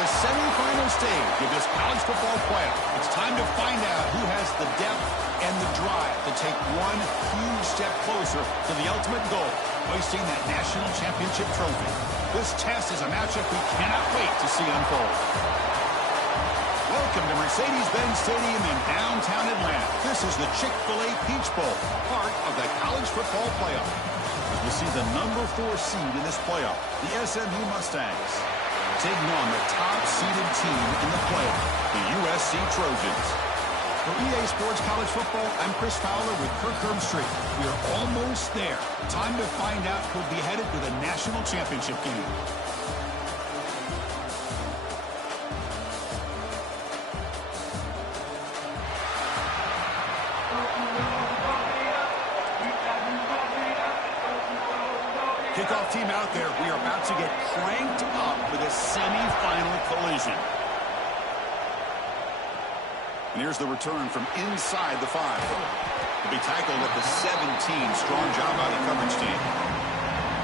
the semifinal stage of this college football playoff. It's time to find out who has the depth and the drive to take one huge step closer to the ultimate goal, hoisting that national championship trophy. This test is a matchup we cannot wait to see unfold. Welcome to Mercedes-Benz Stadium in downtown Atlanta. This is the Chick-fil-A Peach Bowl, part of the college football playoff. As we see the number 4 seed in this playoff, the SMU Mustangs, taking on the top-seeded team in the playoff, the USC Trojans. For EA Sports College Football, I'm Chris Fowler with Kirk Herbstreit. We are almost there. Time to find out who'll be headed to the national championship game. Kickoff team out there. We are about to get cranked up with a semifinal collision. And here's the return from inside the 5. To be tackled at the 17. Strong job by the coverage team.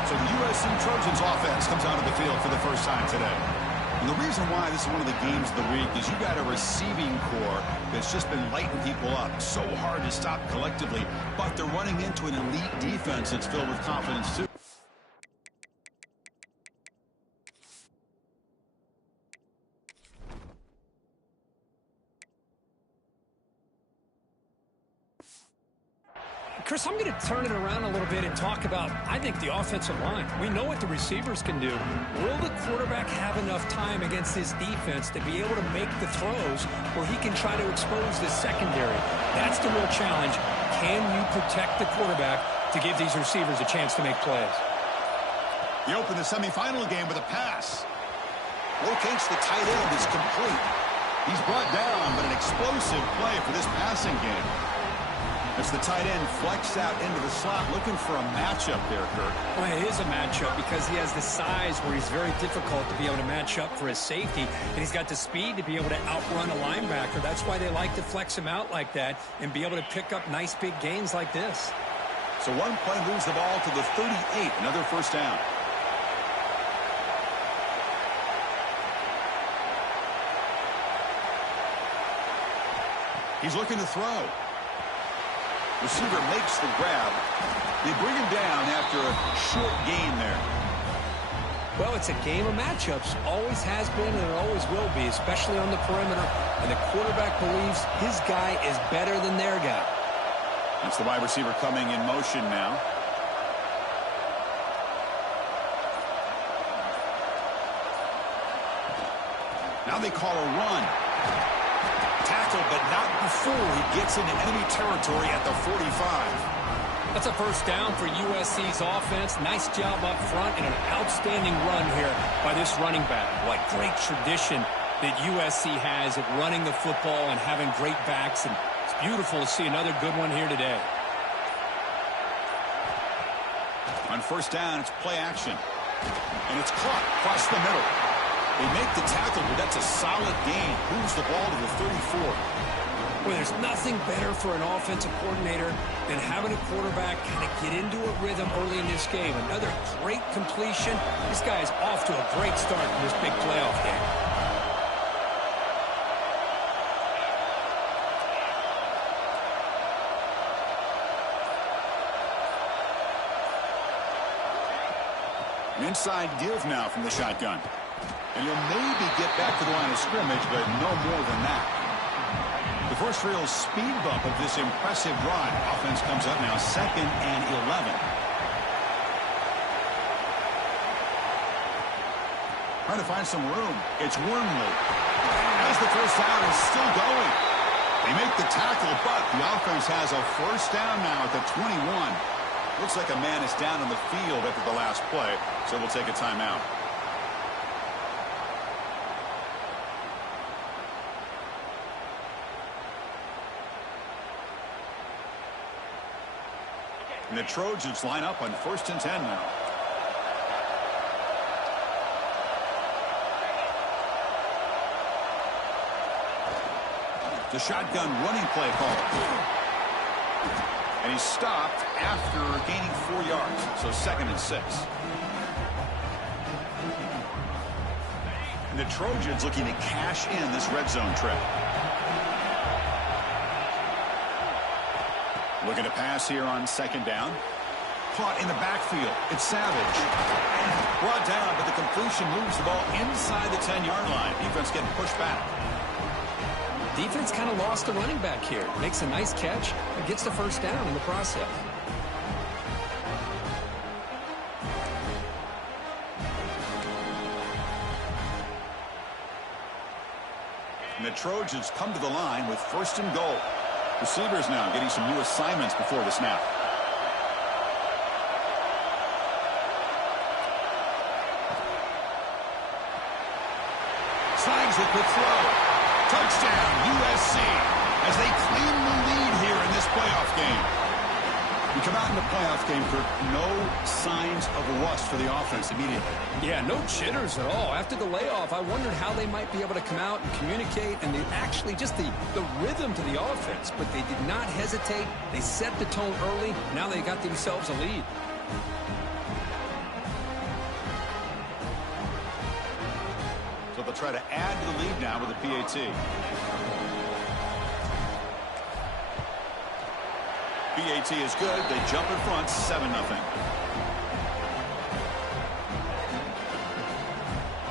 So the USC Trojans offense comes out of the field for the first time today. And the reason why this is one of the games of the week is you got a receiving core that's just been lighting people up. So hard to stop collectively. But they're running into an elite defense that's filled with confidence too. Chris, I'm going to turn it around a little bit and talk about, I think, the offensive line. We know what the receivers can do. Will the quarterback have enough time against this defense to be able to make the throws where he can try to expose the secondary? That's the real challenge. Can you protect the quarterback to give these receivers a chance to make plays? You open the semifinal game with a pass. Locates the tight end is complete. He's brought down, but an explosive play for this passing game. As the tight end flexed out into the slot, looking for a matchup there, Kirk. Well, it is a matchup because he has the size where he's very difficult to be able to match up for his safety, and he's got the speed to be able to outrun a linebacker. That's why they like to flex him out like that and be able to pick up nice big gains like this. So one play moves the ball to the 38, another first down. He's looking to throw. Receiver makes the grab. They bring him down after a short gain there. Well, it's a game of matchups. Always has been and it always will be, especially on the perimeter. And the quarterback believes his guy is better than their guy. That's the wide receiver coming in motion now. Now they call a run. Tackled, but not before he gets into enemy territory at the 45. That's a first down for USC's offense. Nice job up front and an outstanding run here by this running back. What great tradition that USC has at running the football and having great backs. And it's beautiful to see another good one here today. On first down, it's play action. And it's caught across the middle. They make the tackle, but that's a solid gain. Moves the ball to the 34. Well, there's nothing better for an offensive coordinator than having a quarterback kind of get into a rhythm early in this game. Another great completion. This guy is off to a great start in this big playoff game. An inside give now from the shotgun. And he'll maybe get back to the line of scrimmage, but no more than that. The first real speed bump of this impressive drive. Offense comes up now 2nd and 11. Trying to find some room. It's Wormley. As the first down is still going. They make the tackle, but the offense has a first down now at the 21. Looks like a man is down on the field after the last play, so we'll take a timeout. And the Trojans line up on 1st and 10 now. The shotgun running play call. And he's stopped after gaining 4 yards. So 2nd and 6. And the Trojans looking to cash in this red zone trip. Looking to pass here on second down. Caught in the backfield. It's Savage. Brought down, but the completion moves the ball inside the 10-yard line. Defense getting pushed back. Defense kind of lost the running back here. Makes a nice catch and gets the first down in the process. And the Trojans come to the line with first and goal. Receivers now getting some new assignments before the snap. Slangs a quick throw. Touchdown, USC, as they claim the lead here in this playoff game. We come out in the playoff game, Kirk, no signs of rust for the offense immediately. Yeah, no jitters at all. After the layoff, I wondered how they might be able to come out and communicate, and they actually just the rhythm to the offense, but they did not hesitate. They set the tone early. Now they got themselves a lead. So they'll try to add to the lead now with a PAT. PAT is good. They jump in front, 7-0.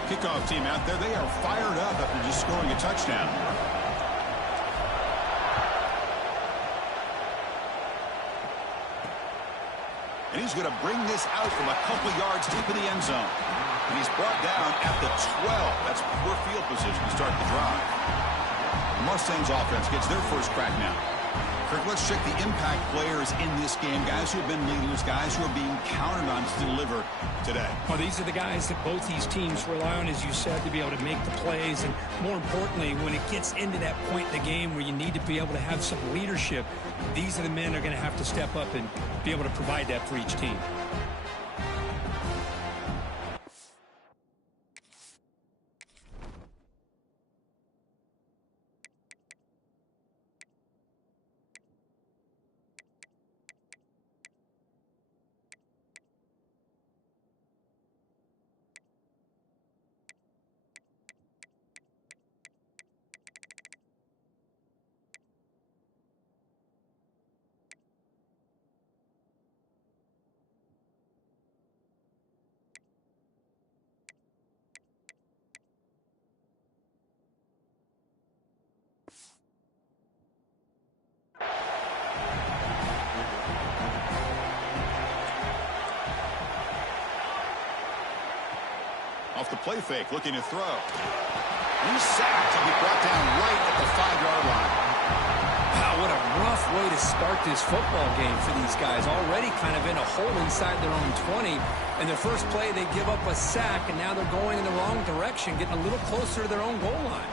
Kickoff team out there. They are fired up after just scoring a touchdown. And he's going to bring this out from a couple yards deep in the end zone. And he's brought down at the 12. That's poor field position to start the drive. The Mustangs offense gets their first crack now. Kirk, let's check the impact players in this game. Guys who have been leaders, guys who are being counted on to deliver today. Well, these are the guys that both these teams rely on, as you said, to be able to make the plays. And more importantly, when it gets into that point in the game where you need to be able to have some leadership, these are the men that are going to have to step up and be able to provide that for each team. Off the play fake, looking to throw. He's sacked and be brought down right at the 5-yard line. Wow, what a rough way to start this football game for these guys. Already kind of in a hole inside their own 20. And their first play, they give up a sack, and now they're going in the wrong direction, getting a little closer to their own goal line.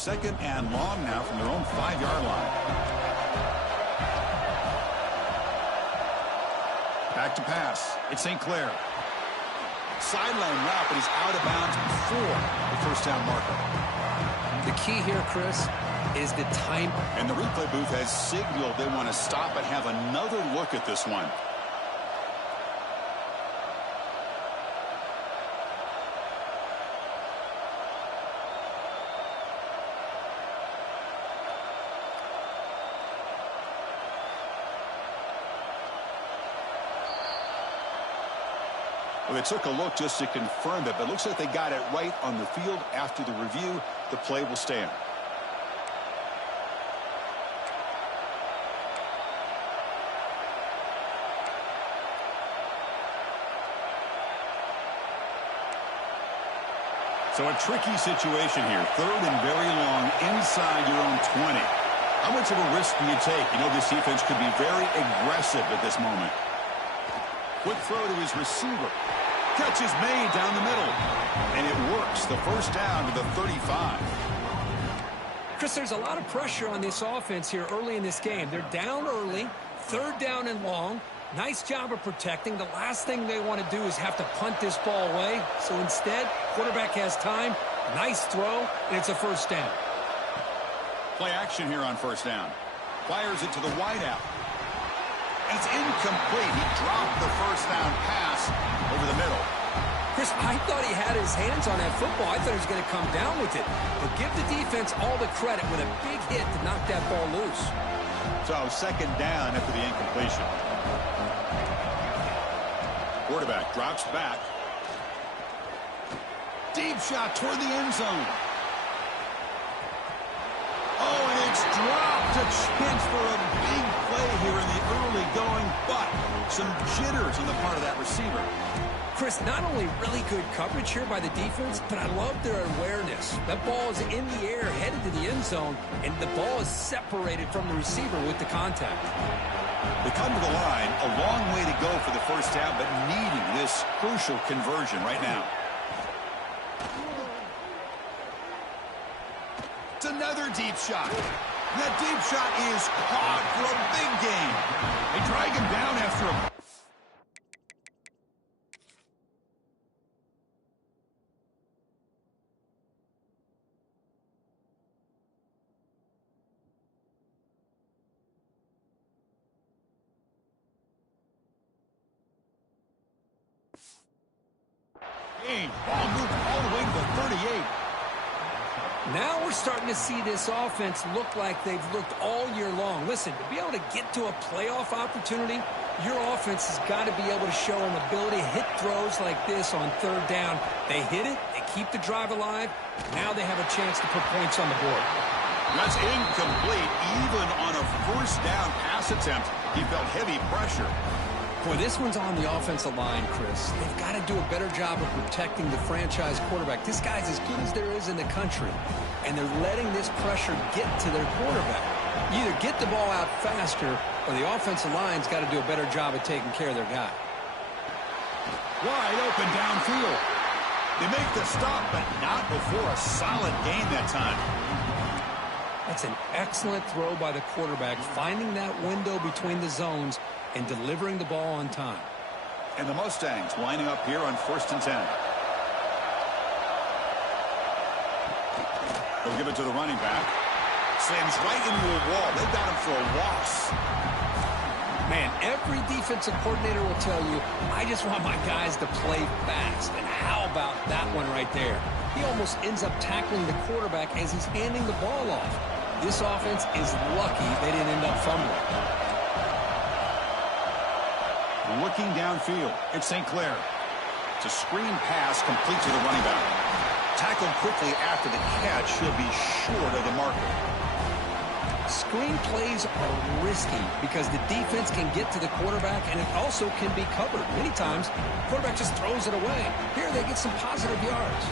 Second and long now from their own 5-yard line. Back to pass. It's St. Clair. Sideline route, but he's out of bounds before the first down marker. The key here, Chris, is the time. And the replay booth has signaled they want to stop and have another look at this one. Well, they took a look just to confirm it, but it looks like they got it right on the field. After the review, the play will stand. So a tricky situation here. Third and very long inside your own 20. How much of a risk do you take? You know, this defense could be very aggressive at this moment. Quick throw to his receiver. Catch is made down the middle. And it works. The first down to the 35. Chris, there's a lot of pressure on this offense here early in this game. They're down early, third down and long. Nice job of protecting. The last thing they want to do is have to punt this ball away. So instead, quarterback has time. Nice throw, and it's a first down. Play action here on first down. Fires it to the wideout. And it's incomplete. He dropped the first down pass over the middle. Chris, I thought he had his hands on that football. I thought he was going to come down with it. But give the defense all the credit with a big hit to knock that ball loose. So second down after the incompletion. Quarterback drops back. Deep shot toward the end zone. Oh, and it's dropped. A chance for a big play here in the early going, but some jitters on the part of that receiver. Chris, not only really good coverage here by the defense, but I love their awareness. That ball is in the air, headed to the end zone, and the ball is separated from the receiver with the contact. They come to the line, a long way to go for the first down, but needing this crucial conversion right now. It's another deep shot. That deep shot is caught for a big gain. They drag him down after a... Ball moved all the way to the 38. Now we're starting to see this offense look like they've looked all year long. Listen, to be able to get to a playoff opportunity, your offense has got to be able to show an ability to hit throws like this on third down. They hit it, they keep the drive alive. Now they have a chance to put points on the board. That's incomplete. Even on a first down pass attempt, he felt heavy pressure. Boy, this one's on the offensive line, Chris. They've got to do a better job of protecting the franchise quarterback. This guy's as good as there is in the country, and they're letting this pressure get to their quarterback. You either get the ball out faster, or the offensive line's got to do a better job of taking care of their guy. Wide open downfield. They make the stop, but not before a solid gain that time. That's an excellent throw by the quarterback, finding that window between the zones and delivering the ball on time. And the Mustangs lining up here on 1st and 10. They'll give it to the running back. Slams right into a wall. They got him for a loss. Man, every defensive coordinator will tell you, I just want my guys to play fast. And how about that one right there? He almost ends up tackling the quarterback as he's handing the ball off. This offense is lucky they didn't end up fumbling. Looking downfield, it's St. Clair. It's a screen pass complete to the running back. Tackled quickly after the catch, he'll be short of the marker. Screen plays are risky because the defense can get to the quarterback, and it also can be covered. Many times, the quarterback just throws it away. Here, they get some positive yards.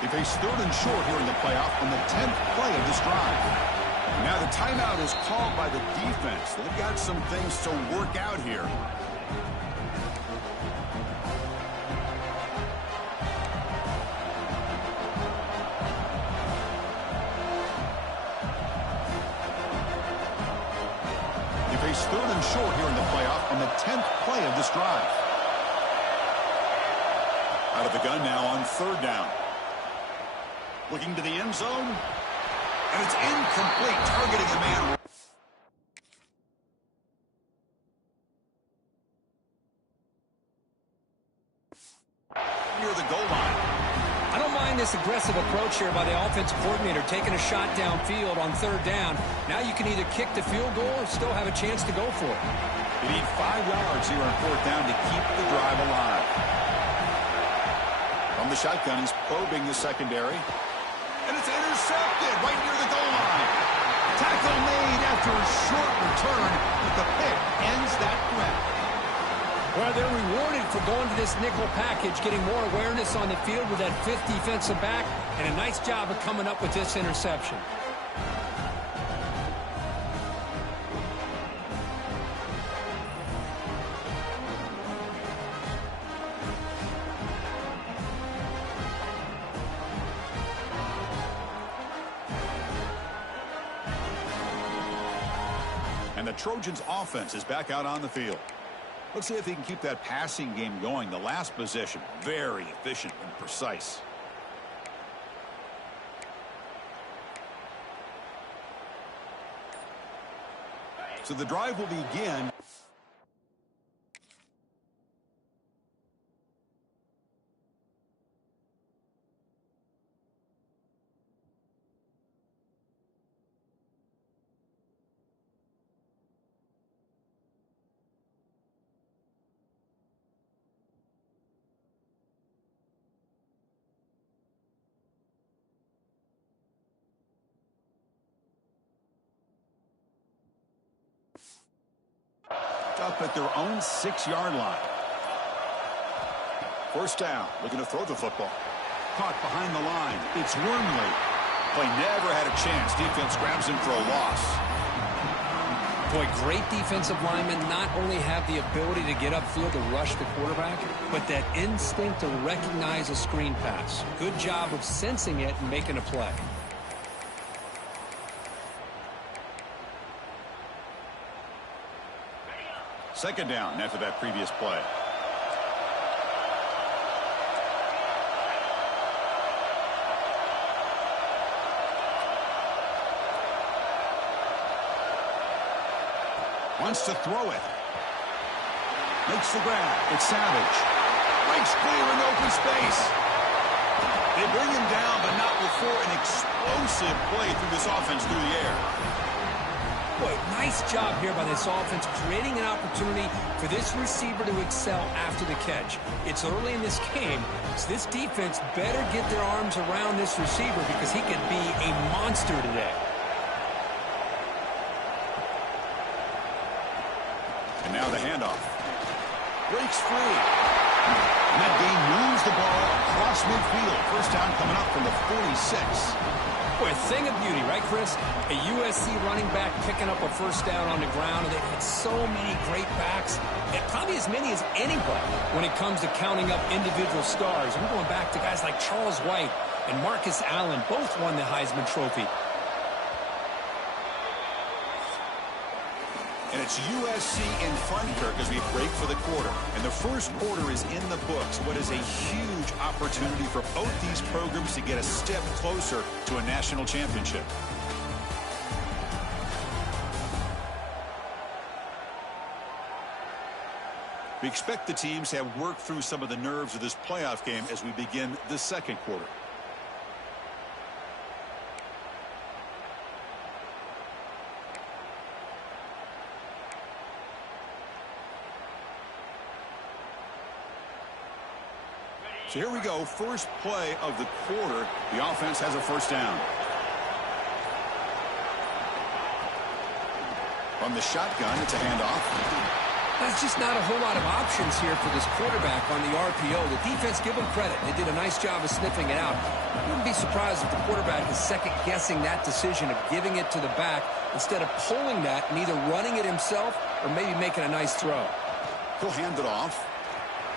They face 3rd and short here in the playoff on the 10th play of this drive. Now the timeout is called by the defense. They've got some things to work out here. 3rd and short here in the playoff on the 10th play of this drive. Out of the gun now on 3rd down. Looking to the end zone. And it's incomplete, targeting a man near the goal line. I don't mind this aggressive approach here by the offensive coordinator, taking a shot downfield on 3rd down. Now you can either kick the field goal or still have a chance to go for it. You need 5 yards here on 4th down to keep the drive alive. From the shotgun, he's probing the secondary. And it's intercepted right near the goal line. Tackle made after a short return, but the pick ends that threat. Well, they're rewarded for going to this nickel package, getting more awareness on the field with that 5th defensive back, and a nice job of coming up with this interception. And the Trojans' offense is back out on the field. Let's see if he can keep that passing game going. The last possession, very efficient and precise. So the drive will begin. Up at their own 6-yard line. 1st down, looking to throw the football. Caught behind the line. It's Wormley. Play never had a chance. Defense grabs him for a loss. Boy, great defensive linemen not only have the ability to get upfield to rush the quarterback, but that instinct to recognize a screen pass. Good job of sensing it and making a play. Second down after that previous play. Wants to throw it. Makes the grab. It's Savage. Breaks clear in open space. They bring him down, but not before an explosive play through this offense through the air. Boy, nice job here by this offense, creating an opportunity for this receiver to excel after the catch. It's early in this game, so this defense better get their arms around this receiver because he could be a monster today. And now the handoff. Breaks free. And that game moves the ball across midfield. 1st down coming up from the 46. Boy, a thing of beauty, right, Chris? A USC running back picking up a 1st down on the ground, and they've had so many great backs, and probably as many as anybody when it comes to counting up individual stars. We're going back to guys like Charles White and Marcus Allen, both won the Heisman Trophy. And it's USC in front here as we break for the quarter. And the 1st quarter is in the books. What is a huge opportunity for both these programs to get a step closer to a national championship. We expect the teams to have worked through some of the nerves of this playoff game as we begin the 2nd quarter. So here we go, 1st play of the quarter. The offense has a 1st down. From the shotgun, it's a handoff. There's just not a whole lot of options here for this quarterback on the RPO. The defense, give them credit. They did a nice job of sniffing it out. I wouldn't be surprised if the quarterback is second-guessing that decision of giving it to the back instead of pulling that and either running it himself or maybe making a nice throw. He'll hand it off.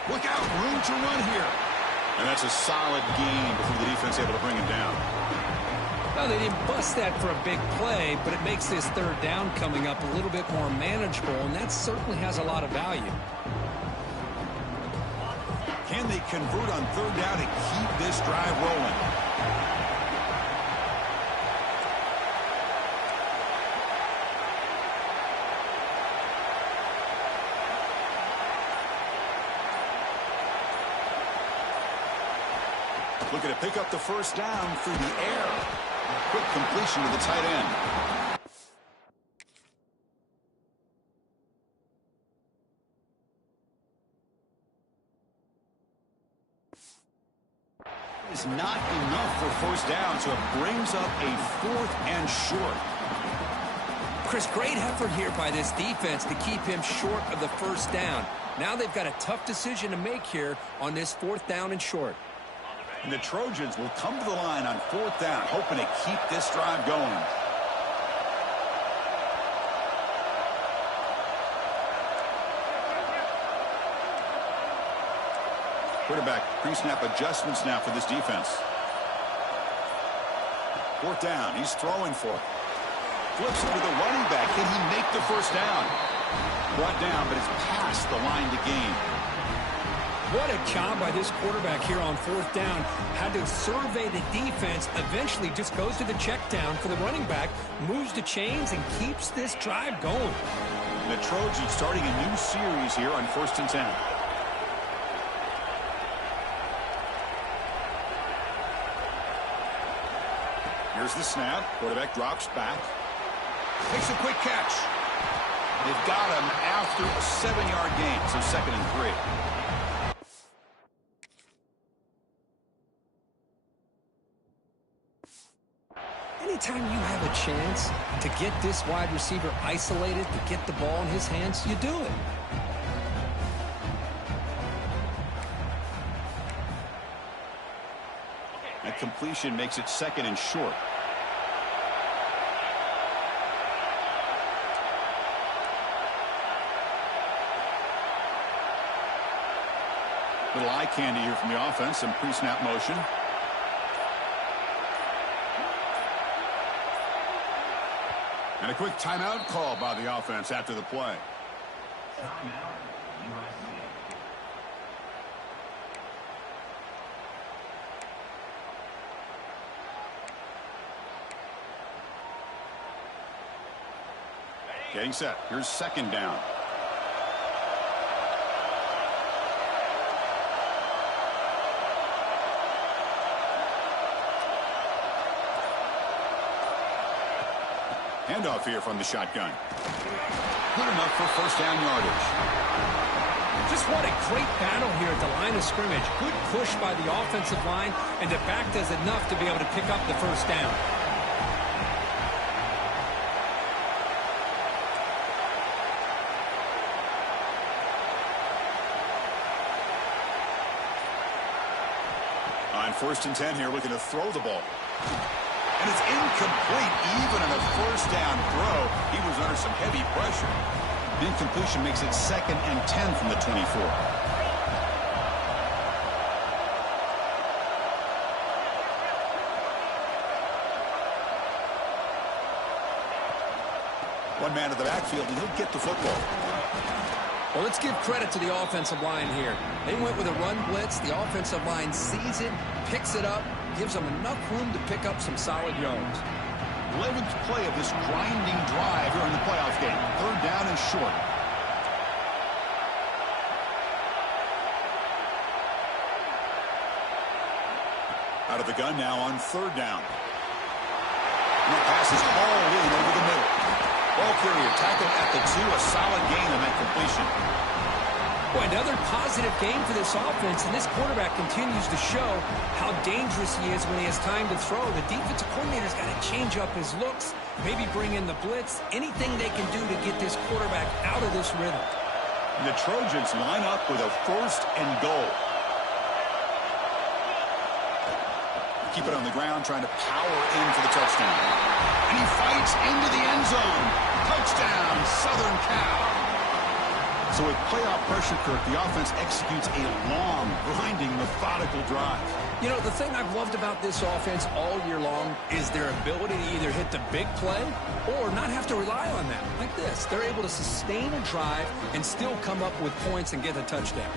Look out, room to run here. And that's a solid gain before the defense able to bring him down. Well, they didn't bust that for a big play, but it makes this third down coming up a little bit more manageable, and that certainly has a lot of value. Can they convert on third down and keep this drive rolling? Looking to pick up the first down through the air. Quick completion to the tight end. It's not enough for first down, so it brings up a 4th and short. Chris, great effort here by this defense to keep him short of the first down. Now they've got a tough decision to make here on this 4th down and short. And the Trojans will come to the line on 4th down, hoping to keep this drive going. Quarterback pre-snap adjustments now for this defense. 4th down, he's throwing for it. Flips it to the running back. Can he make the first down? Brought down, but it's past the line to gain. What a job by this quarterback here on 4th down. Had to survey the defense, eventually just goes to the check down for the running back, moves the chains, and keeps this drive going. The Trojans starting a new series here on 1st and 10. Here's the snap. Quarterback drops back. Makes a quick catch. They've got him after a 7-yard gain, so 2nd and 3. Anytime you have a chance to get this wide receiver isolated, to get the ball in his hands, you do it. That completion makes it 2nd and short. Little eye candy here from the offense, some pre-snap motion. And a quick timeout call by the offense after the play. Timeout, USC. Getting set. Here's 2nd down. Handoff here from the shotgun. Good enough for first down yardage. Just what a great battle here at the line of scrimmage. Good push by the offensive line, and the back does enough to be able to pick up the first down. On 1st and 10 here, looking to throw the ball. And it's incomplete. Even on a first down throw, he was under some heavy pressure. The incompletion makes it 2nd and 10 from the 24. One man at the backfield, and he'll get the football. Well, let's give credit to the offensive line here. They went with a run blitz. The offensive line sees it, picks it up, gives them enough room to pick up some solid yards. 11th play of this grinding drive here in the playoff game. 3rd down and short. Out of the gun now on 3rd down. And that pass is hauled in over the middle. Ball carrier tackled at the 2, a solid gain on that completion. Boy, another positive game for this offense, and this quarterback continues to show how dangerous he is when he has time to throw. The defensive coordinator's got to change up his looks, maybe bring in the blitz, anything they can do to get this quarterback out of this rhythm. And the Trojans line up with a 1st and goal. Keep it on the ground, trying to power in for the touchdown. And he fights into the end zone. Touchdown, Southern Cal. So with playoff pressure, Kirk, the offense executes a long, grinding, methodical drive. You know, the thing I've loved about this offense all year long is their ability to either hit the big play or not have to rely on that. Like this, they're able to sustain a drive and still come up with points and get a touchdown.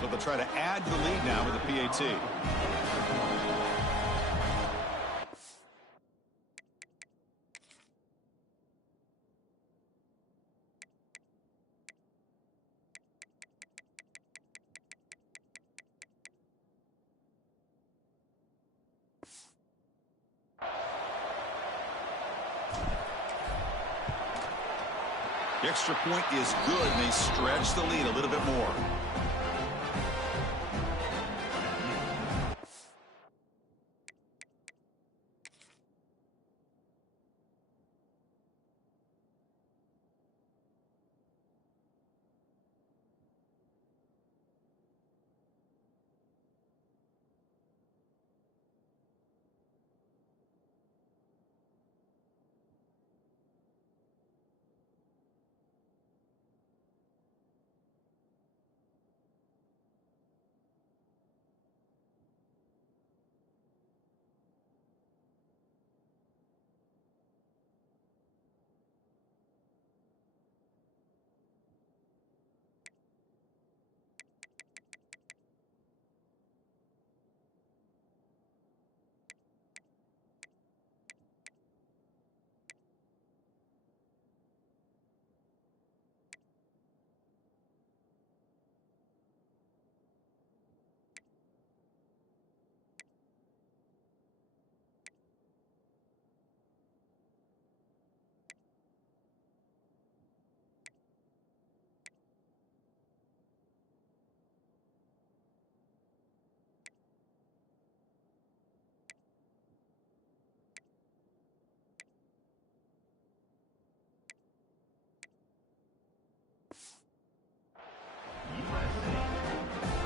So they'll try to add to the lead now with the PAT. The extra point is good, and they stretch the lead a little bit more.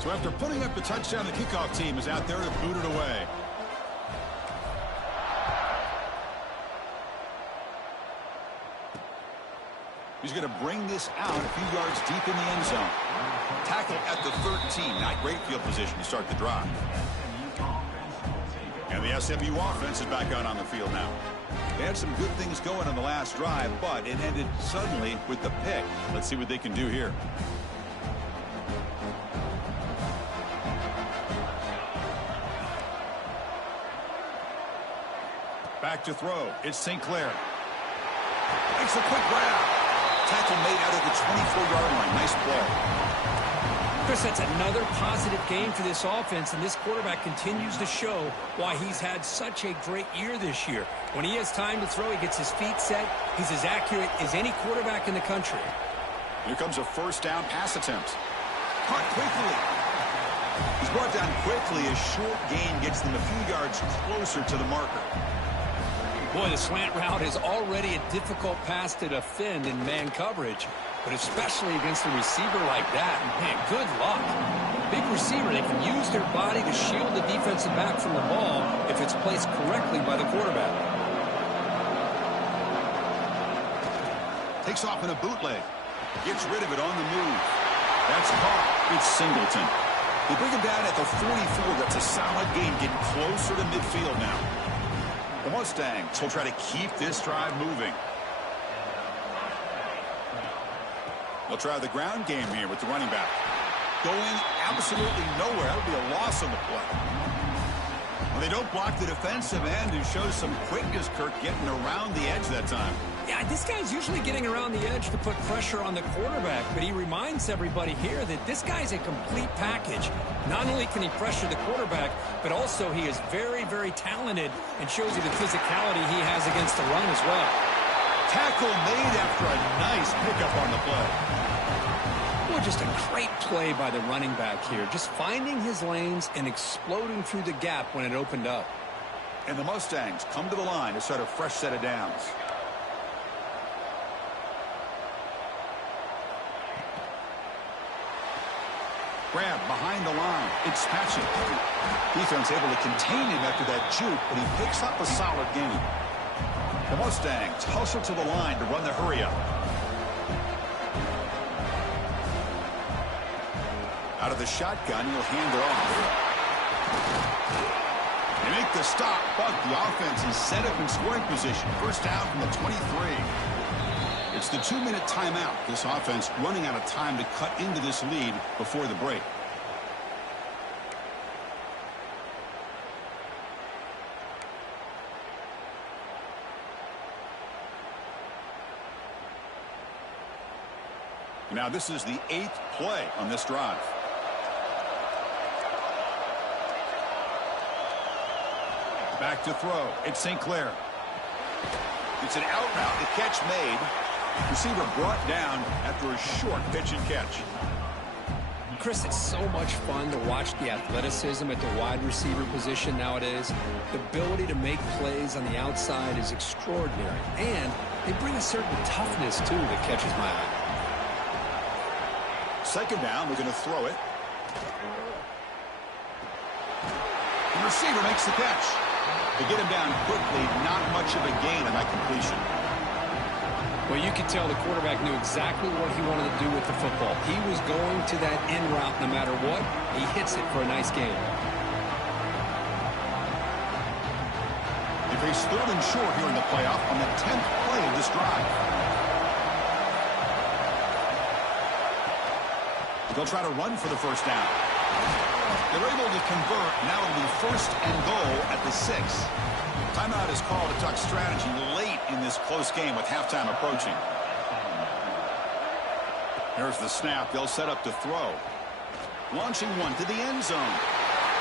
So after putting up the touchdown, the kickoff team is out there to boot it away. He's going to bring this out a few yards deep in the end zone. Tackle at the 13. Not great field position to start the drive. And the SMU offense is back out on the field now. They had some good things going on the last drive, but it ended suddenly with the pick. Let's see what they can do here. Back to throw. It's St. Clair. Makes a quick grab. Tackle made out of the 24-yard line. Nice play. Chris, that's another positive game for this offense, and this quarterback continues to show why he's had such a great year this year. When he has time to throw, he gets his feet set. He's as accurate as any quarterback in the country. Here comes a first down pass attempt. Caught quickly. He's brought down quickly. A short gain gets them a few yards closer to the marker. Boy, the slant route is already a difficult pass to defend in man coverage, but especially against a receiver like that. Man, good luck. Big receiver, they can use their body to shield the defensive back from the ball if it's placed correctly by the quarterback. Takes off in a bootleg. Gets rid of it on the move. That's caught. It's Singleton. They bring him down at the 44. That's a solid gain, getting closer to midfield now. The Mustangs will try to keep this drive moving. They'll try the ground game here with the running back. Going absolutely nowhere. That'll be a loss on the play. Well, they don't block the defensive end, who shows some quickness, Kirk, getting around the edge that time. Yeah, this guy's usually getting around the edge to put pressure on the quarterback, but he reminds everybody here that this guy's a complete package. Not only can he pressure the quarterback, but also he is very, very talented and shows you the physicality he has against the run as well. Tackle made after a nice pickup on the play. Well, just a great play by the running back here, just finding his lanes and exploding through the gap when it opened up. And the Mustangs come to the line to start a fresh set of downs. Grab behind the line. It's Patchen. Defense able to contain him after that juke, but he picks up a solid gain. The Mustangs hustle to the line to run the hurry-up. Out of the shotgun, he'll hand it off. They make the stop, but the offense is set up in scoring position. First down from the 23. It's the 2-minute timeout. This offense running out of time to cut into this lead before the break. Now this is the 8th play on this drive. Back to throw. It's St. Clair. It's an out route. The catch made. Receiver brought down after a short pitch and catch. Chris, it's so much fun to watch the athleticism at the wide receiver position nowadays. The ability to make plays on the outside is extraordinary. And they bring a certain toughness, too, that catches my eye. Second down, we're going to throw it. The receiver makes the catch. They get him down quickly, not much of a gain on that completion. Well, you could tell the quarterback knew exactly what he wanted to do with the football. He was going to that end route no matter what. He hits it for a nice gain. They face third and short here in the playoff on the 10th play of this drive. They'll try to run for the first down. They're able to convert. Now it'll be first and goal at the 6. Timeout is called to talk strategy late in this close game with halftime approaching. There's the snap. They'll set up to throw. Launching one to the end zone.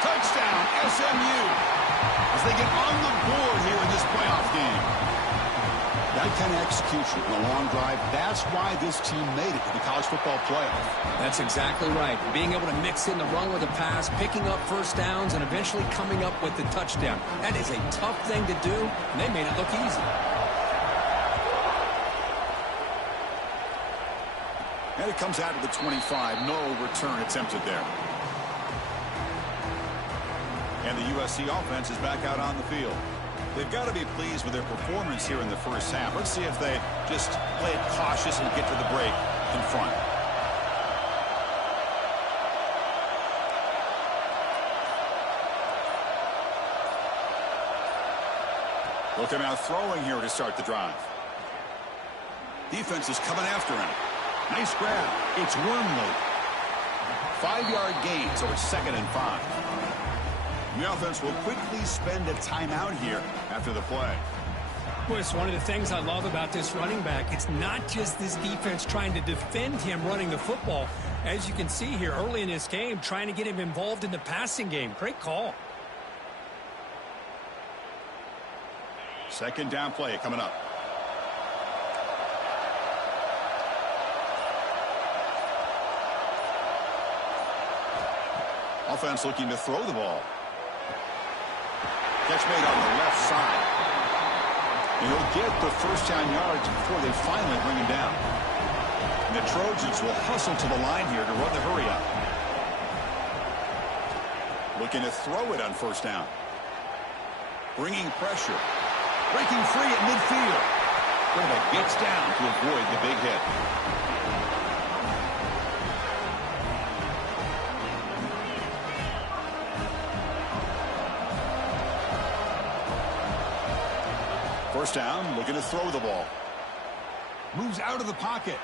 Touchdown, SMU, as they get on the board here in this playoff game. That kind of execution in a long drive, that's why this team made it to the college football playoff. That's exactly right. Being able to mix in the run with the pass, picking up first downs, and eventually coming up with the touchdown. That is a tough thing to do, and they made it look easy. And it comes out to the 25. No return attempted there. And the USC offense is back out on the field. They've got to be pleased with their performance here in the first half. Let's see if they just play it cautious and get to the break in front. Looking out throwing here to start the drive. Defense is coming after him. Nice grab. It's Wormley. 5-yard gain, so it's 2nd and 5. The offense will quickly spend a timeout here after the play. Well, it's one of the things I love about this running back. It's not just this defense trying to defend him running the football. As you can see here early in this game, trying to get him involved in the passing game. Great call. Second down play coming up. Offense looking to throw the ball. Catch made on the left side. And he'll get the first down yards before they finally bring him down. And the Trojans will hustle to the line here to run the hurry-up. Looking to throw it on first down. Bringing pressure. Breaking free at midfield. Quarterback gets down to avoid the big hit. First down, looking to throw the ball. Moves out of the pocket.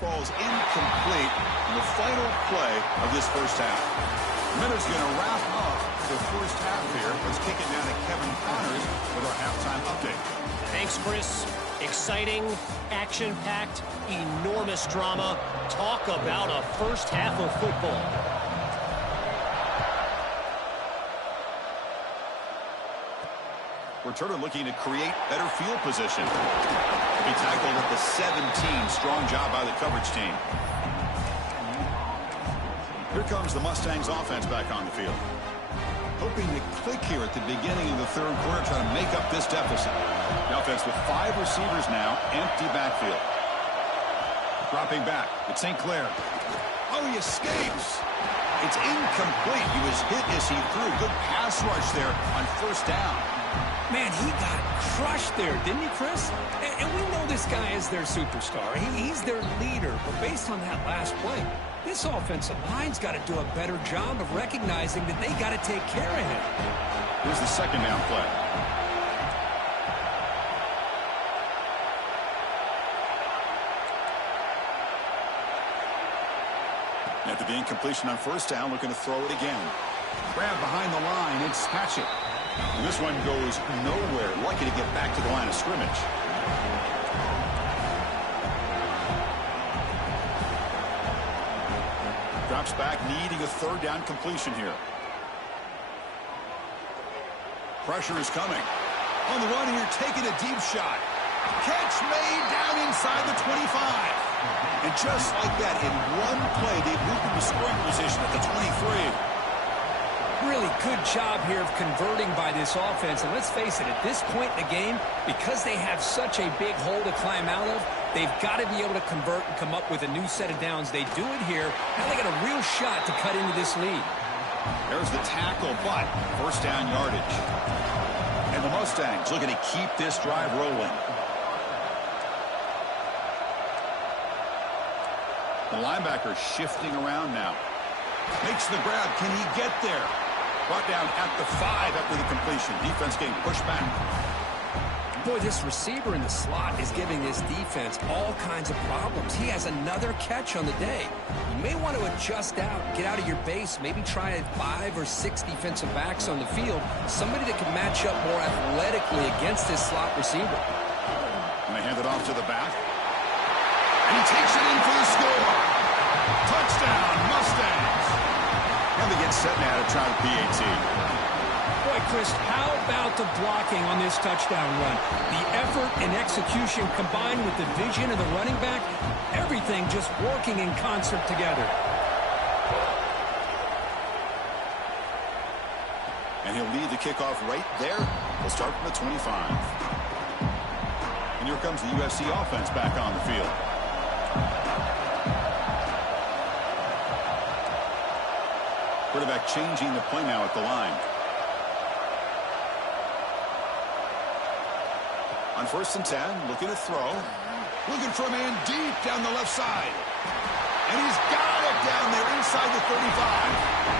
Falls incomplete in the final play of this first half. Minute's going to wrap up the first half here. Let's kick it down to Kevin Connors with our halftime update. Thanks, Chris. Exciting, action-packed, enormous drama. Talk about a first half of football. Returner looking to create better field position. He tackled at the 17. Strong job by the coverage team. Here comes the Mustangs offense back on the field. Hoping to click here at the beginning of the third quarter, trying to make up this deficit. The offense with 5 receivers now, empty backfield. Dropping back, it's St. Clair. Oh, he escapes. It's incomplete. He was hit as he threw. Good pass rush there on first down. Man, he got crushed there, didn't he, Chris? And we know this guy is their superstar. He's their leader. But based on that last play, this offensive line's got to do a better job of recognizing that they got to take care of him. Here's the second down play. After the incompletion on first down, looking to throw it again. Grab behind the line and snatch it. And this one goes nowhere. Lucky to get back to the line of scrimmage. Drops back, needing a third down completion here. Pressure is coming. On the run here, taking a deep shot. Catch made down inside the 25. And just like that, in one play, they've moved into scoring position at the 23. Really good job here of converting by this offense. And let's face it, at this point in the game, because they have such a big hole to climb out of, they've got to be able to convert and come up with a new set of downs. They do it here. Now they got a real shot to cut into this lead. There's the tackle, but first down yardage. And the Mustangs looking to keep this drive rolling. The linebacker shifting around now. Makes the grab. Can he get there? Brought down at the 5 after the completion. Defense getting pushed back. Boy, this receiver in the slot is giving this defense all kinds of problems. He has another catch on the day. You may want to adjust out, get out of your base, maybe try 5 or 6 defensive backs on the field. Somebody that can match up more athletically against this slot receiver. And they hand it off to the back. And he takes it in for the score. Touchdown, Mustangs. And they get set now to try the PAT. Boy, Chris, how about the blocking on this touchdown run? The effort and execution combined with the vision of the running back, everything just working in concert together. And he'll lead the kickoff right there. We'll start from the 25. And here comes the USC offense back on the field. Quarterback changing the play now at the line. On first and 10, looking to throw. Looking for a man deep down the left side. And he's got it down there inside the 35.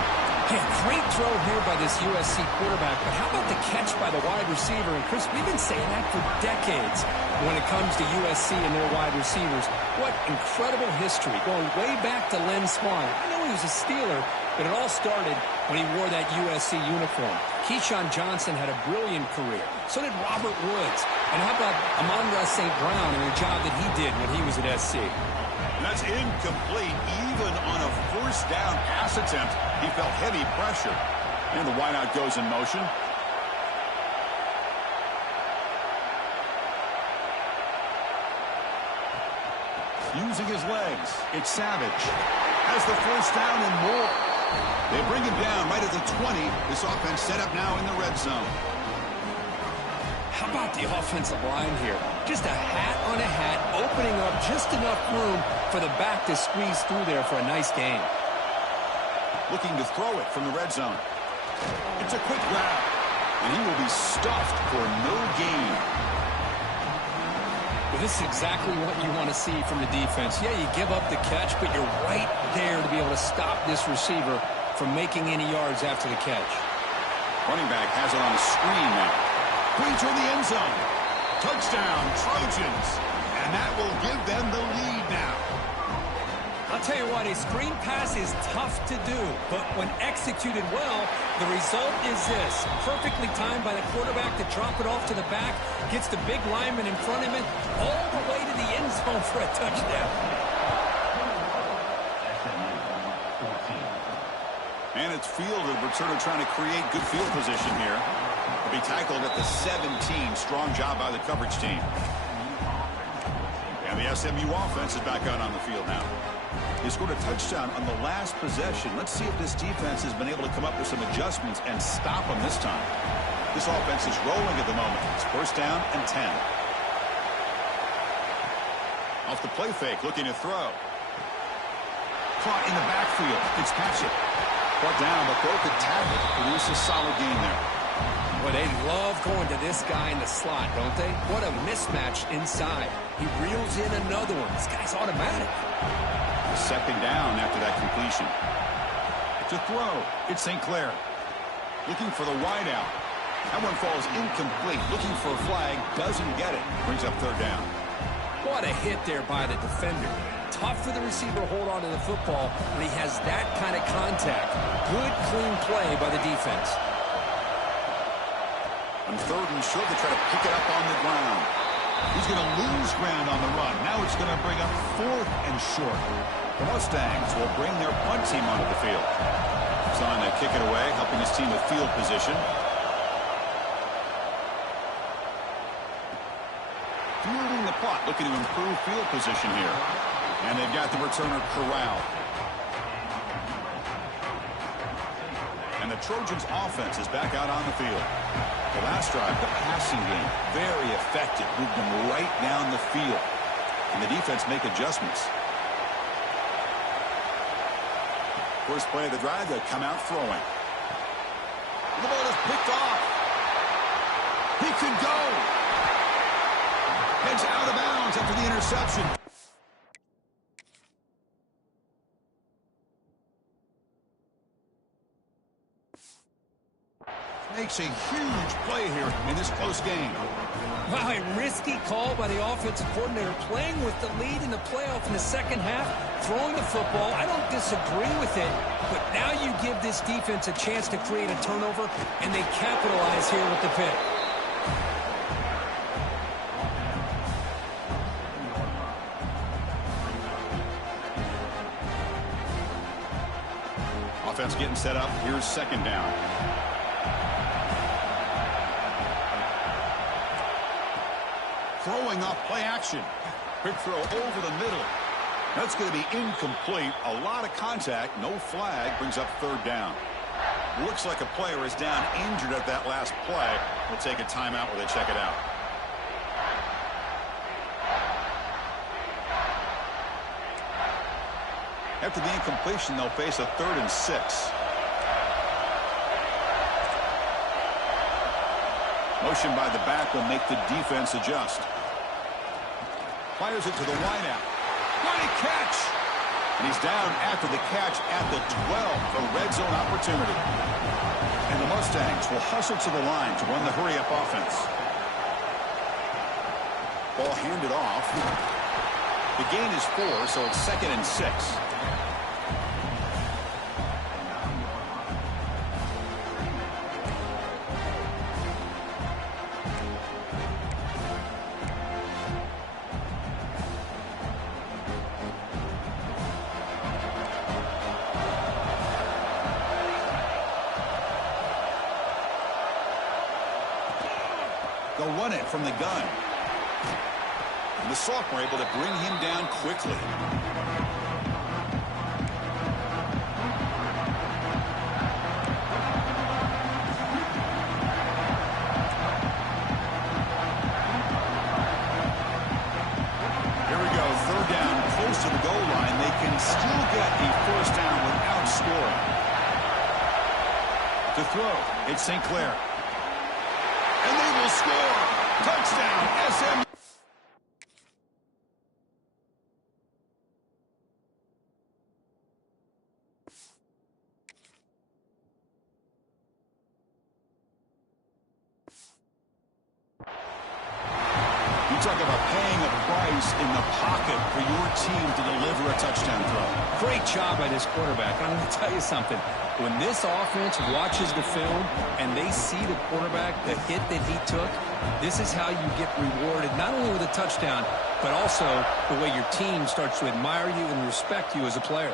Yeah, great throw here by this USC quarterback, but how about the catch by the wide receiver? And Chris, we've been saying that for decades when it comes to USC and their wide receivers. What incredible history, going way back to Len Swan. I know he was a Steeler, but it all started when he wore that USC uniform. Keyshawn Johnson had a brilliant career. So did Robert Woods. And how about Amon-Ra St. Brown and the job that he did when he was at SC? That's incomplete. Even on a first down pass attempt, he felt heavy pressure. And the wideout goes in motion. Using his legs, it's Savage. Has the first down and more. They bring him down right at the 20. This offense set up now in the red zone. How about the offensive line here? Just a hat on a hat, opening up just enough room for the back to squeeze through there for a nice gain. Looking to throw it from the red zone. It's a quick grab, and he will be stuffed for no gain. Well, this is exactly what you want to see from the defense. Yeah, you give up the catch, but you're right there to be able to stop this receiver from making any yards after the catch. Running back has it on a screen now. Going toward the end zone. Touchdown, Trojans. And that will give them the lead now. I'll tell you what, a screen pass is tough to do, but when executed well, the result is this. Perfectly timed by the quarterback to drop it off to the back, gets the big lineman in front of him, all the way to the end zone for a touchdown. And it's fielded. We're sort of trying to create good field position here. He'll be tackled at the 17. Strong job by the coverage team. And the SMU offense is back out on the field now. They scored a touchdown on the last possession. Let's see if this defense has been able to come up with some adjustments and stop them this time. This offense is rolling at the moment. It's first down and 10. Off the play fake, looking to throw. Caught in the backfield. Fitzpatrick. Brought down, but broke the tackle. Produce a solid gain there. Well, they love going to this guy in the slot, don't they? What a mismatch inside. He reels in another one. This guy's automatic. Second down after that completion. To throw, it's St. Clair. Looking for the wideout. That one falls incomplete. Looking for a flag, doesn't get it. Brings up third down. What a hit there by the defender. Tough for the receiver to hold on to the football when he has that kind of contact. Good, clean play by the defense. On third and short, they try to pick it up on the ground. He's going to lose ground on the run. Now it's going to bring up fourth and short. The Mustangs will bring their punt team onto the field. He's on to kick it away, helping his team with field position. Fielding the plot, looking to improve field position here. And they've got the returner corralled. And the Trojans' offense is back out on the field. The last drive, the passing game, very effective. Moved them right down the field. And the defense make adjustments. First play of the drive, they come out throwing. The ball is picked off. He can go. Heads out of bounds after the interception. Makes a huge play here in this close game. Wow, a risky call by the offensive coordinator, playing with the lead in the playoff in the second half, throwing the football. I don't disagree with it, but now you give this defense a chance to create a turnover, and they capitalize here with the pick. Offense getting set up. Here's second down. Throwing off play action. Quick throw over the middle. That's going to be incomplete. A lot of contact. No flag. Brings up third down. Looks like a player is down injured at that last play. We'll take a timeout while they check it out. After the incompletion, they'll face a 3rd and 6. Motion by the back will make the defense adjust. Fires it to the wideout. Great catch! And he's down after the catch at the 12. A red zone opportunity. And the Mustangs will hustle to the line to run the hurry-up offense. Ball handed off. The gain is 4, so it's 2nd and 6. They'll run it from the gun. And the sophomore able to bring him down quickly. Here we go, third down, close to the goal line. They can still get a first down without scoring. To throw, it's St. Clair. And they will score. Touchdown, SMU. You talk about paying a price in the pocket for your team to deliver a touchdown throw. Great job by this quarterback. I'm going to tell you something. When this offense watches the film and they see the quarterback, the hit that he took, this is how you get rewarded, not only with a touchdown, but also the way your team starts to admire you and respect you as a player.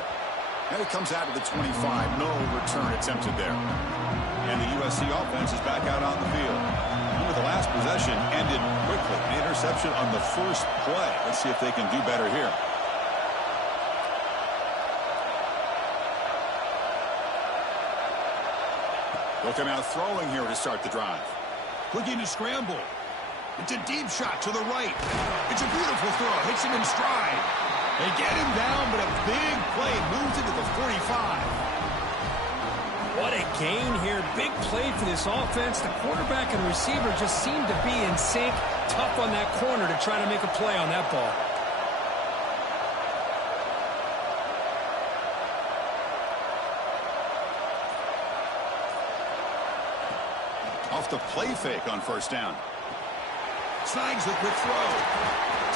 And it comes out of the 25. No return attempted there. And the USC offense is back out on the field. Remember, the last possession ended quickly. An interception on the first play. Let's see if they can do better here. Looking out throwing here to start the drive. Looking to scramble. It's a deep shot to the right. It's a beautiful throw. Hits him in stride. They get him down, but a big play moves into the 45. What a gain here. Big play for this offense. The quarterback and receiver just seem to be in sync. Tough on that corner to try to make a play on that ball. Off the play fake on first down. Snags the quick throw.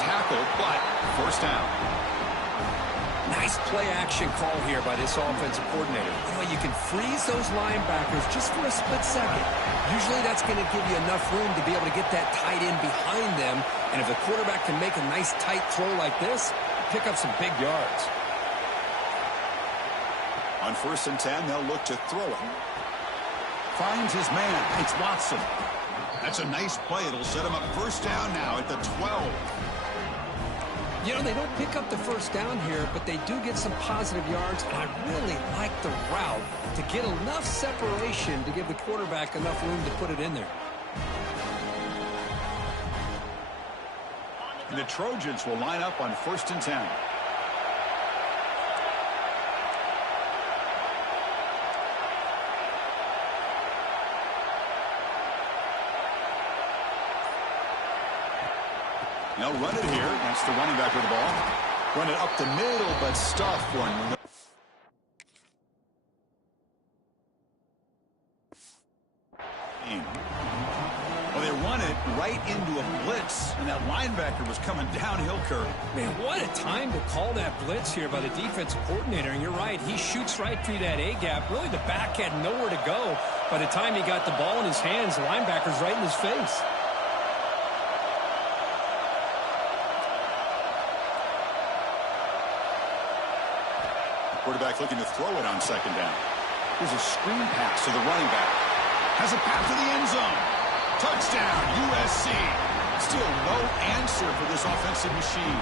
Tackle, but first down. Nice play action call here by this offensive coordinator. You know, you can freeze those linebackers just for a split second. Usually that's going to give you enough room to be able to get that tight end behind them. And if the quarterback can make a nice tight throw like this, pick up some big yards. On 1st and 10, they'll look to throw it. Finds his man. It's Watson. That's a nice play. It'll set him up first down now at the 12. You know, they don't pick up the first down here, but they do get some positive yards. And I really like the route to get enough separation to give the quarterback enough room to put it in there. And the Trojans will line up on 1st and 10. They'll run it here. That's the running back with the ball. Run it up the middle, but stuff for no. Well, they run it right into a blitz, and that linebacker was coming downhill, Kirk. Man, what a time to call that blitz here by the defensive coordinator. And you're right, he shoots right through that A-gap. Really, the back had nowhere to go. By the time he got the ball in his hands, the linebacker's right in his face. Quarterback looking to throw it on 2nd down. Here's a screen pass to the running back. Has a pass to the end zone. Touchdown, USC. Still no answer for this offensive machine.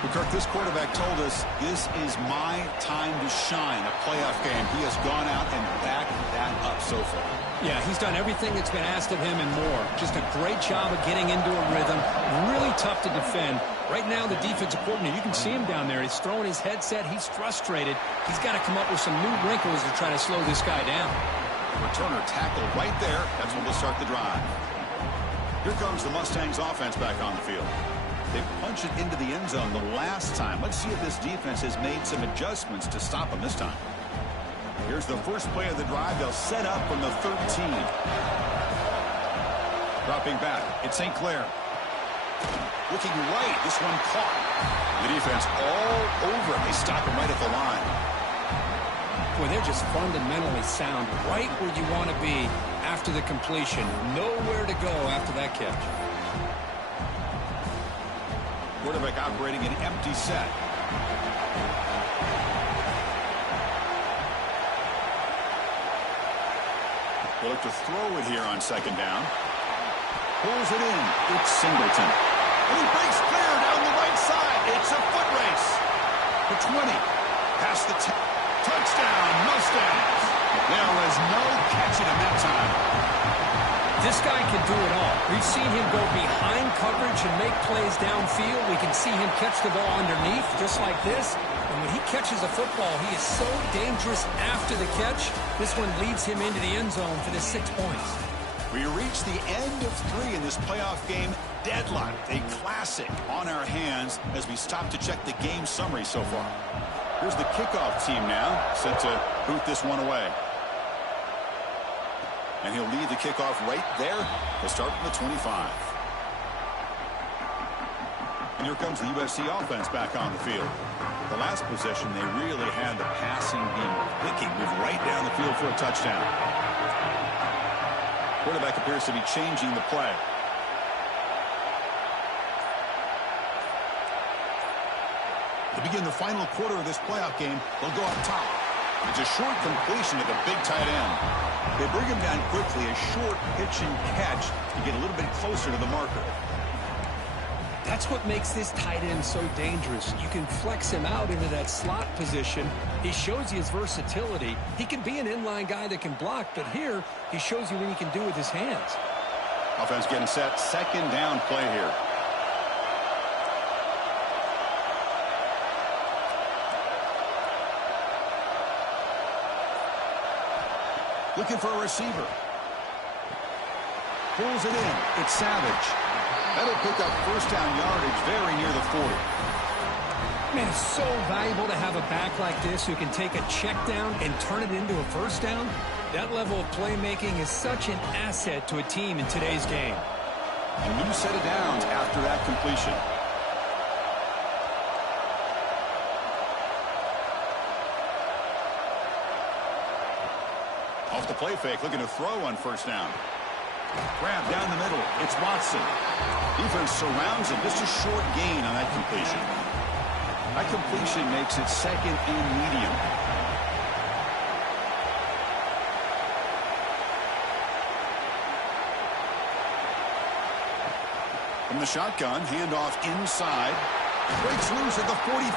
But Kirk, this quarterback told us this is my time to shine. A playoff game. He has gone out and backed that up so far. Yeah, he's done everything that's been asked of him and more. Just a great job of getting into a rhythm. Really tough to defend. Right now, the defensive coordinator, you can see him down there. He's throwing his headset. He's frustrated. He's got to come up with some new wrinkles to try to slow this guy down. Returner tackled right there. That's when we'll start the drive. Here comes the Mustangs offense back on the field. They punched it into the end zone the last time. Let's see if this defense has made some adjustments to stop them this time. Here's the first play of the drive. They'll set up from the 13. Dropping back. It's St. Clair. Looking right. This one caught. The defense all over it. They stop him right at the line. Boy, they're just fundamentally sound. Right where you want to be after the completion. Nowhere to go after that catch. Quarterback operating an empty set. They look to throw it here on 2nd down. Pulls it in. It's Singleton. And he breaks clear down the right side. It's a foot race. The 20. Past the 10. Touchdown, Mustangs. There was no catching him that time. This guy can do it all. We've seen him go behind coverage and make plays downfield. We can see him catch the ball underneath just like this. And when he catches a football, he is so dangerous after the catch. This one leads him into the end zone for the 6 points. We reach the end of 3 in this playoff game. Deadlocked, a classic on our hands as we stop to check the game summary so far. Here's the kickoff team now, set to boot this one away. And he'll lead the kickoff right there. He'll start from the 25. And here comes the USC offense back on the field. The last possession, they really had the passing game clicking, move right down the field for a touchdown. Quarterback appears to be changing the play. To begin the final quarter of this playoff game, they'll go up top. It's a short completion to the big tight end. They bring him down quickly, a short pitch and catch to get a little bit closer to the marker. That's what makes this tight end so dangerous. You can flex him out into that slot position. He shows you his versatility. He can be an inline guy that can block, but here he shows you what he can do with his hands. Offense getting set. Second down play here. Looking for a receiver. Pulls it in. It's Savage. That'll pick up first down yardage very near the 40. Man, it's so valuable to have a back like this who can take a check down and turn it into a first down. That level of playmaking is such an asset to a team in today's game. A new set of downs after that completion. Off the play fake, looking to throw on first down. Grab down the middle. It's Watson. Defense surrounds him. Just a short gain on that completion. That completion makes it second and medium. From the shotgun, handoff inside. Breaks loose at the 45.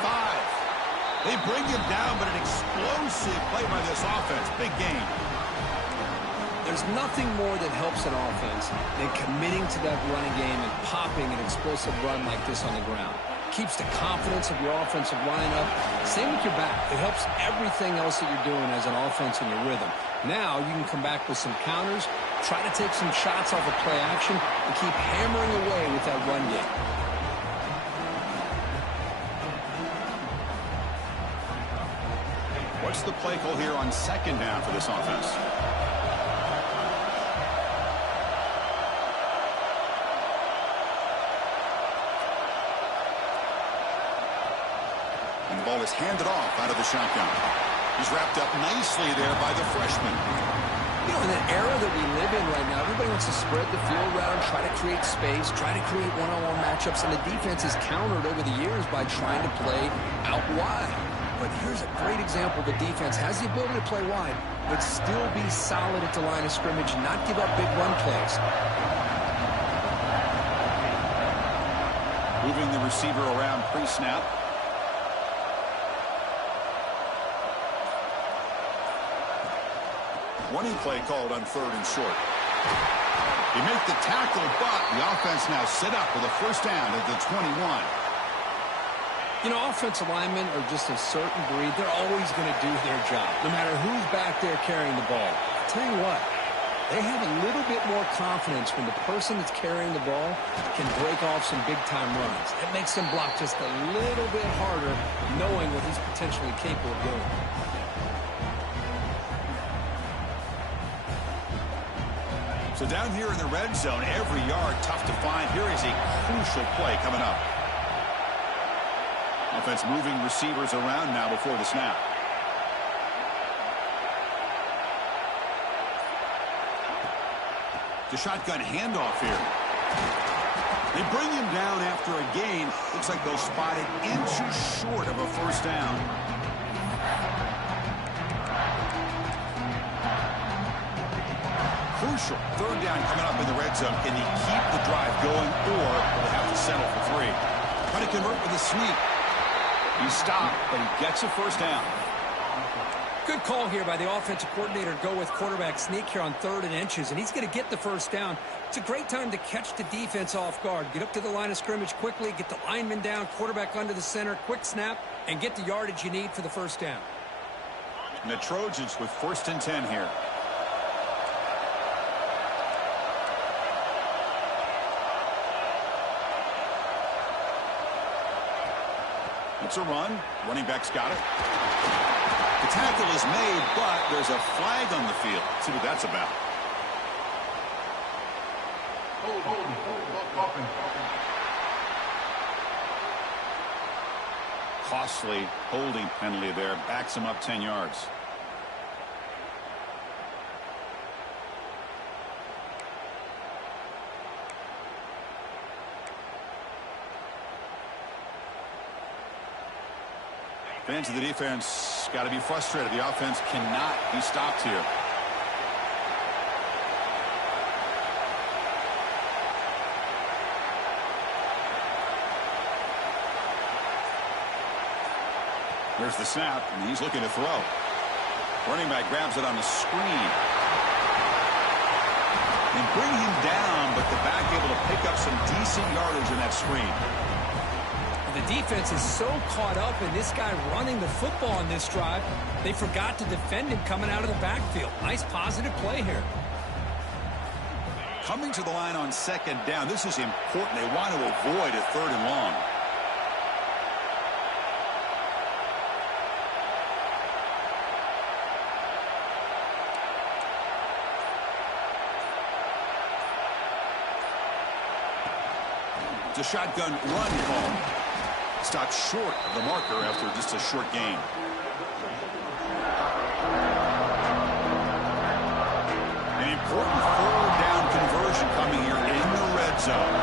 They bring him down, but an explosive play by this offense. Big gain. There's nothing more that helps an offense than committing to that running game and popping an explosive run like this on the ground. Keeps the confidence of your offensive line up. Same with your back. It helps everything else that you're doing as an offense in your rhythm. Now you can come back with some counters, try to take some shots off of play action, and keep hammering away with that run game. What's the play call here on second down for this offense? And the ball is handed off out of the shotgun. He's wrapped up nicely there by the freshman. You know, in the era that we live in right now, everybody wants to spread the field around, try to create space, try to create one-on-one matchups, and the defense is countered over the years by trying to play out wide. But here's a great example. The defense has the ability to play wide, but still be solid at the line of scrimmage and not give up big run plays. Moving the receiver around pre-snap. Running play called on third and short. They make the tackle, but the offense now set up with a first down at the 21. You know, offensive linemen are just a certain breed. They're always going to do their job, no matter who's back there carrying the ball. I'll tell you what, they have a little bit more confidence when the person that's carrying the ball can break off some big-time runs. It makes them block just a little bit harder, knowing what he's potentially capable of doing. So down here in the red zone, every yard tough to find. Here is a crucial play coming up. Offense moving receivers around now before the snap. The shotgun handoff here. They bring him down after a gain. Looks like they'll spot it inches short of a first down. Crucial. Third down coming up in the red zone. Can he keep the drive going, or will they have to settle for three? Trying to convert with a sneak. He stopped, but he gets a first down. Good call here by the offensive coordinator. Go with quarterback sneak here on 3rd and inches, and he's going to get the first down. It's a great time to catch the defense off guard. Get up to the line of scrimmage quickly, get the lineman down, quarterback under the center, quick snap, and get the yardage you need for the first down. And the Trojans with 1st and 10 here. It's a run. Running back's got it. The tackle is made, but there's a flag on the field. Let's see what that's about. costly holding penalty there. Backs him up 10 yards. Fans of the defense got to be frustrated. The offense cannot be stopped here. There's the snap, and he's looking to throw. Running back grabs it on the screen. They bring him down, but the back able to pick up some decent yardage in that screen. The defense is so caught up in this guy running the football on this drive, they forgot to defend him coming out of the backfield. Nice positive play here. Coming to the line on second down, this is important. They want to avoid a 3rd and long. It's a shotgun run call. Stopped short of the marker after just a short gain. An important 4th down conversion coming here in the red zone.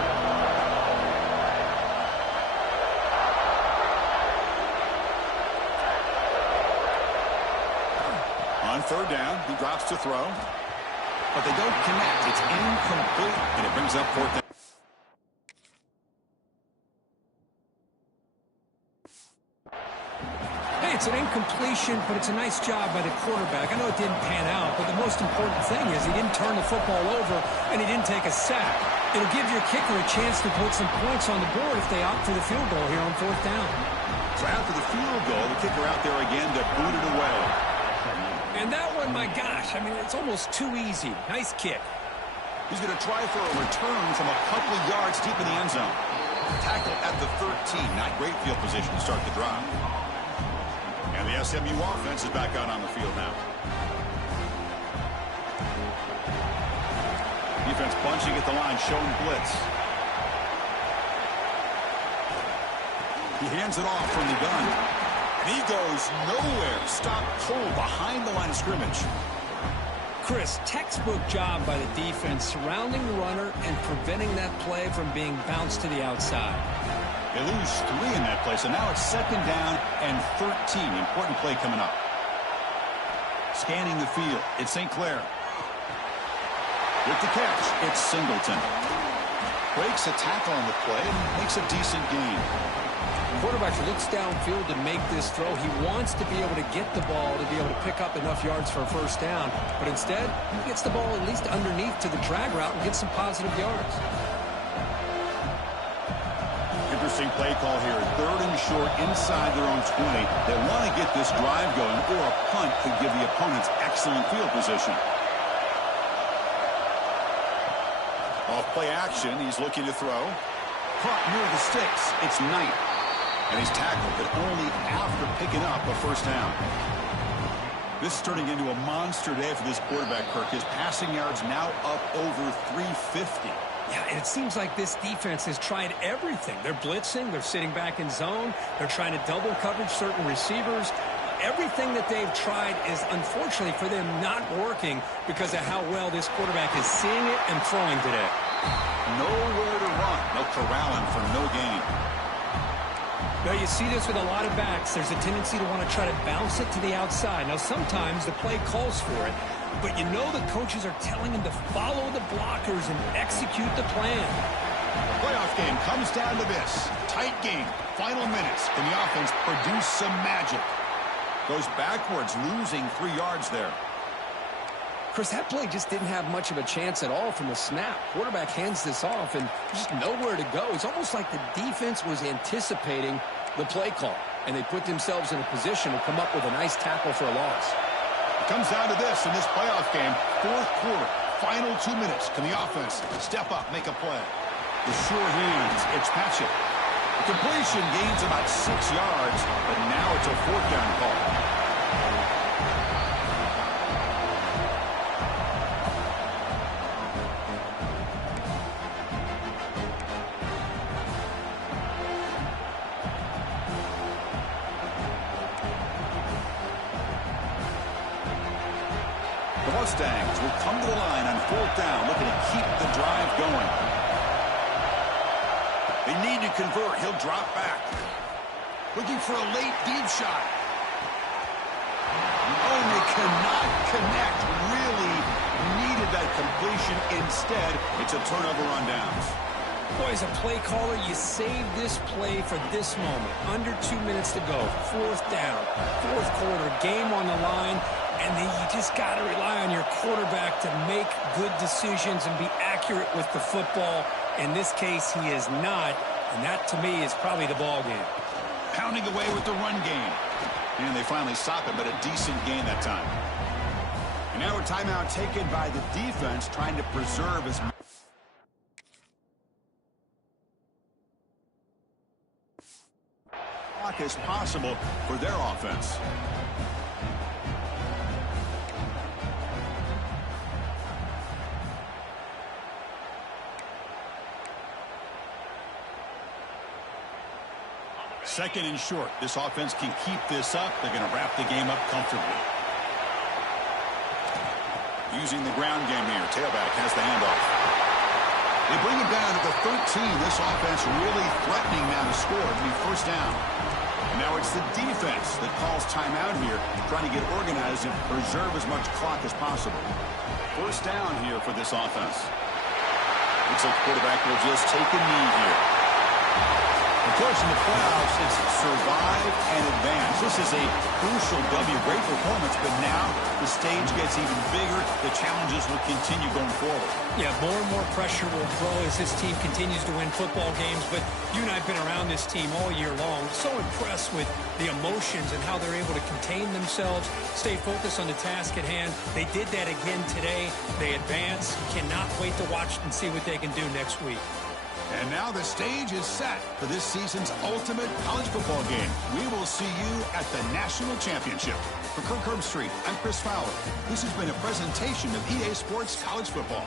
On 3rd down, he drops to throw. But they don't connect. It's incomplete, and it brings up 4th down. It's an incompletion, but it's a nice job by the quarterback. I know it didn't pan out, but the most important thing is he didn't turn the football over and he didn't take a sack. It'll give your kicker a chance to put some points on the board if they opt for the field goal here on 4th down. So after the field goal, the kicker out there again to boot it away. And that one, my gosh, I mean, it's almost too easy. Nice kick. He's going to try for a return from a couple of yards deep in the end zone. Tackle at the 13. Not great field position to start the drive. And the SMU offense is back out on the field now. Defense bunching at the line, showing blitz. He hands it off from the gun. And he goes nowhere. Stopped cold behind the line of scrimmage. Chris, textbook job by the defense surrounding the runner and preventing that play from being bounced to the outside. They lose 3 in that play, so now it's 2nd down and 13. Important play coming up. Scanning the field, it's St. Clair. With the catch, it's Singleton. Breaks a tackle on the play and makes a decent gain. Quarterback looks downfield to make this throw. He wants to be able to get the ball to be able to pick up enough yards for a 1st down, but instead, he gets the ball at least underneath to the drag route and gets some positive yards. Interesting play call here. 3rd and short inside their own 20. They want to get this drive going, or a punt could give the opponents excellent field position. Off play action, he's looking to throw. Caught near the sticks. It's Knight. And he's tackled, but only after picking up a 1st down. This is turning into a monster day for this quarterback, Kirk. His passing yards now up over 350. Yeah, and it seems like this defense has tried everything. They're blitzing. They're sitting back in zone. They're trying to double coverage certain receivers. Everything that they've tried is, unfortunately for them, not working because of how well this quarterback is seeing it and throwing today. Nowhere to run. They'll corral him for no gain. Now, you see this with a lot of backs. There's a tendency to want to try to bounce it to the outside. Now, sometimes the play calls for it, but you know the coaches are telling him to follow the blockers and execute the plan. The playoff game comes down to this. Tight game. Final minutes. Can the offense produce some magic? Goes backwards, losing 3 yards there. Chris, that play just didn't have much of a chance at all from the snap. Quarterback hands this off, and just nowhere to go. It's almost like the defense was anticipating the play call, and they put themselves in a position to come up with a nice tackle for a loss. It comes down to this in this playoff game. 4th quarter, final 2 minutes. Can the offense step up, make a play? The sure hands, it's Patchett. The completion gains about 6 yards, but now it's a 4th down call. Mustangs will come to the line on 4th down, looking to keep the drive going. They need to convert. He'll drop back. Looking for a late deep shot. Oh, and they cannot connect. Really needed that completion. Instead, it's a turnover on downs. Boy, as a play caller, you save this play for this moment. Under 2 minutes to go. 4th down. 4th quarter. Game on the line. And then you just got to rely on your quarterback to make good decisions and be accurate with the football. In this case, he is not. And that, to me, is probably the ball game. Pounding away with the run game. And they finally stop it, but a decent gain that time. And now a timeout taken by the defense, trying to preserve as much clock as possible for their offense. Second and short. This offense can keep this up. They're going to wrap the game up comfortably. Using the ground game here. Tailback has the handoff. They bring it down to the 13. This offense really threatening now to score. To be 1st down. And now it's the defense that calls timeout here, trying to get organized and preserve as much clock as possible. 1st down here for this offense. Looks like the quarterback will just take a knee here. Of course, in the playoffs, it's survive and advance. This is a crucial W. Great performance, but now the stage gets even bigger. The challenges will continue going forward. Yeah, more and more pressure will grow as this team continues to win football games. But you and I have been around this team all year long. So impressed with the emotions and how they're able to contain themselves, stay focused on the task at hand. They did that again today. They advance. Cannot wait to watch and see what they can do next week. And now the stage is set for this season's ultimate college football game. We will see you at the National Championship. For Kirk Herbstreit, I'm Chris Fowler. This has been a presentation of EA Sports College Football.